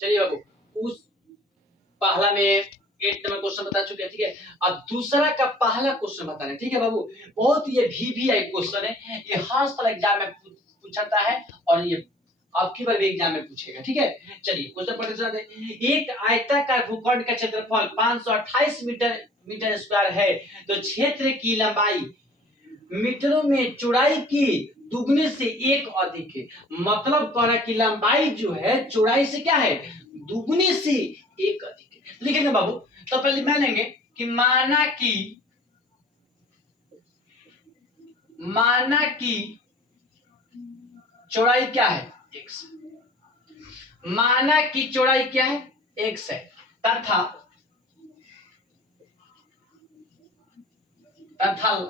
चलिए बाबू, उस पहला में 8 नंबर क्वेश्चन बता चुके हैं, ठीक है। अब दूसरा का पहला क्वेश्चन बता रहे हैं, ठीक है बाबू। बहुत ये VVI क्वेश्चन है, ये हर साल एग्जाम में पूछता है और ये आपकी बार भी एग्जाम में पूछेगा, ठीक है। चलिए क्वेश्चन पढ़ते चलते हैं। एक आयताकार भूखंड का क्षेत्रफल 528 मीटर स्क्वायर है, तो क्षेत्र की लंबाई मीटरों में चौड़ाई की दुगने से एक अधिक है। मतलब कह रहा है कि लंबाई जो है चौड़ाई से क्या है, दुगने से एक अधिक है। लिखेंगे बाबू, तो पहले मान लेंगे कि माना कि चौड़ाई क्या है, x। माना कि चौड़ाई क्या है, x है, तथा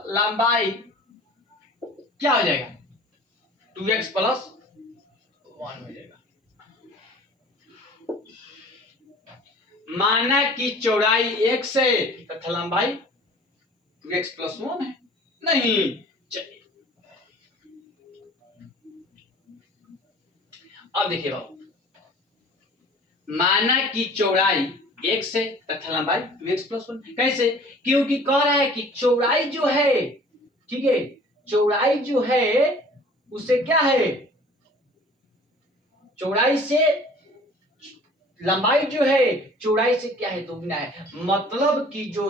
लंबाई क्या हो जाएगा, 2x प्लस 1 हो जाएगा। माना कि चौड़ाई x है तथा लंबाई 2x प्लस 1 है। नहीं, चलिए अब देखिए बाबू, माना कि चौड़ाई x है तथा लंबाई 2x प्लस 1। कैसे, क्योंकि कह रहा है कि चौड़ाई जो है, ठीक है, चौड़ाई जो है उसे क्या है, चौड़ाई से लंबाई जो है चौड़ाई से क्या है, दोगुना है। मतलब कि जो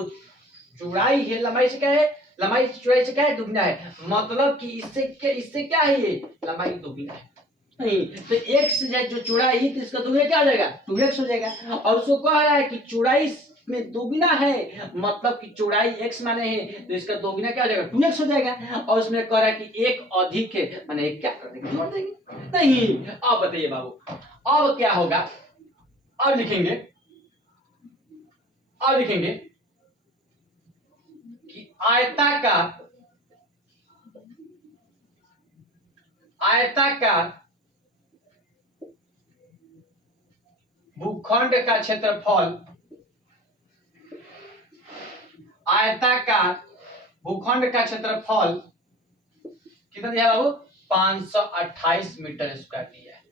चौड़ाई है लंबाई से क्या है, लंबाई चौड़ाई से क्या है, दुगना है। मतलब कि इससे क्या है, ये लंबाई दोगुना है। नहीं तो x जो चौड़ाई तो इसका दोगुना क्या हो जाएगा, 2x हो जाएगा। और उसको कह रहा है कि चौड़ाई में दोगुना है, मतलब कि चौड़ाई x माने है तो इसका दोगुना क्या हो जाएगा, 2x हो जाएगा। और उसमें कह रहा है कि एक अधिक है, माने क्या कर देंगे, जोड़ देंगे। नहीं, अब बताइए बाबू, अब क्या होगा, अब लिखेंगे कि आयताकार भूखंड का क्षेत्रफल, आयताकार भूखंड का क्षेत्रफल कितना दिया बाबू, 528 मीटर स्क्वायर दिया है।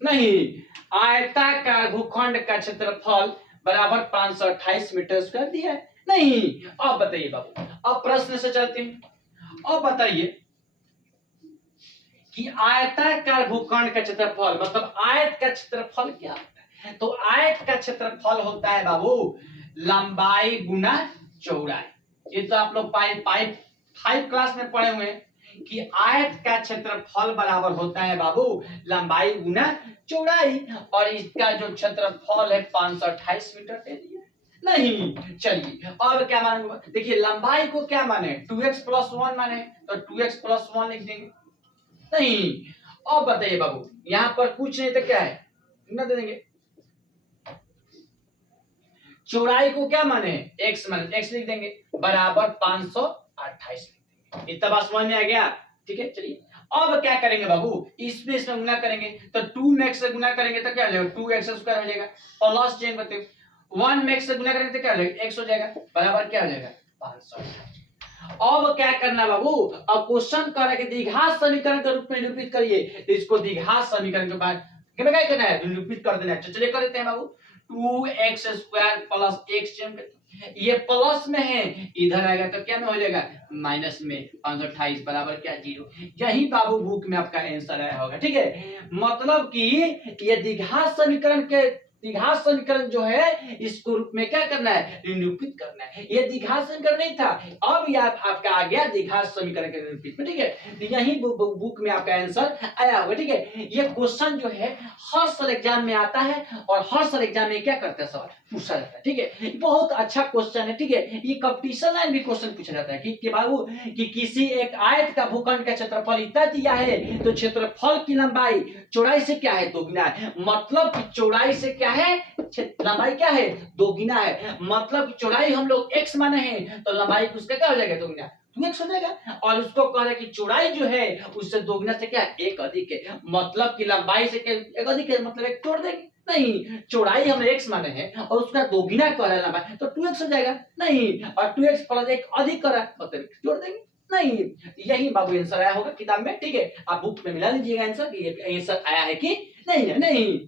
नहीं, आयताकार भूखंड का क्षेत्रफल बराबर 528 मीटर स्क्वायर दिया है। नहीं, अब बताइए बाबू, अब प्रश्न से चलते हैं। अब बताइए कि आयताकार भूखंड का क्षेत्रफल, मतलब आयत का क्षेत्रफल क्या होता है। तो आयत का क्षेत्रफल होता है बाबू लंबाई गुना चौड़ाई। ये तो आप लोग 5 क्लास में पढ़े हुए हैं कि आयत का क्षेत्रफल बराबर होता है बाबू लंबाई गुना चौड़ाई, और इसका जो क्षेत्रफल है 528 मीटर दे दिया। नहीं, चलिए अब क्या माने, देखिए लंबाई को क्या माने, 2x प्लस 1 माने, तो 2x प्लस 1 लिख देंगे। नहीं, अब बताइए बाबू, यहां पर कुछ नहीं तो क्या है, ना दे देंगे। चौड़ाई को क्या माने, x माने, x लिख देंगे, बराबर 528 लिख देंगे। इतना बात समझ में आ गया, ठीक है। चलिए अब क्या करेंगे बाबू, इसमें गुना करेंगे, तो 2 में x से गुना करेंगे तो क्या हो जाएगा, 2x स्क्वायर हो जाएगा, प्लस चेन बताइए 1 में x से गुना करेंगे तो क्या हो जाएगा, x हो जाएगा, बराबर क्या हो जाएगा, 528। अब क्या करना बाबू, अब क्वेश्चन कर रहा है कि द्विघात समीकरण के रूप में निरूपित करिए, तो इसको द्विघात समीकरण के बाद क्या करना है, निरूपित कर देना है। तो चलिए कर देते हैं बाबू, 2x स्क्वायर प्लस x, ये प्लस में है, इधर आएगा तो क्या में हो जाएगा, माइनस में, 528 बराबर क्या, 0। यही बाबू बुक में आपका आंसर आया होगा, ठीक है। मतलब कि ये द्विघात समीकरण जो है इसको रूप में क्या करना है, निरूपित करना है। ये द्विघात समीकरण नहीं था, अब ये आपका आ गया द्विघात समीकरण के निरूपित में, ठीक है। तो यही बुक में आपका आंसर आया होगा, ठीक है। ये क्वेश्चन जो है हर साल एग्जाम में आता है और हर साल एग्जाम में क्या करता है, सवाल पूछा जाता है, ठीक है। बहुत अच्छा क्वेश्चन है, ठीक है। ये कंपटीशन लाइन भी क्वेश्चन पूछा जाता है कि बाबू कि किसी एक आयत का भूखंड का क्षेत्रफल इतना दिया है, तो क्षेत्रफल की लंबाई चौड़ाई से क्या है, दोगुना है। मतलब कि चौड़ाई से क्या है, लंबाई क्या है, दोगुना है। मतलब कि चौड़ाई हम लोग x माने हैं, तो लंबाई उसका क्या हो जाएगा, दोगुना, 2x हो जाएगा। और उसको कह रहा है कि चौड़ाई जो है उससे दोगुना से क्या, एक अधिक है। मतलब कि लंबाई से क्या, एक अधिक है, मतलब एक जोड़ देंगे। नहीं, चौड़ाई हम x माने हैं और उसका दोगुना कर रहा है लंबाई, तो 2x हो जाएगा। नहीं, और 2x प्लस एक अधिक कर रहा है, मतलब जोड़ देंगे। नहीं, यही बाबू आंसर आया होगा किताब में, ठीक है। आप बुक में मिला लीजिएगा आंसर, ये आंसर आया है कि नहीं है, नहीं।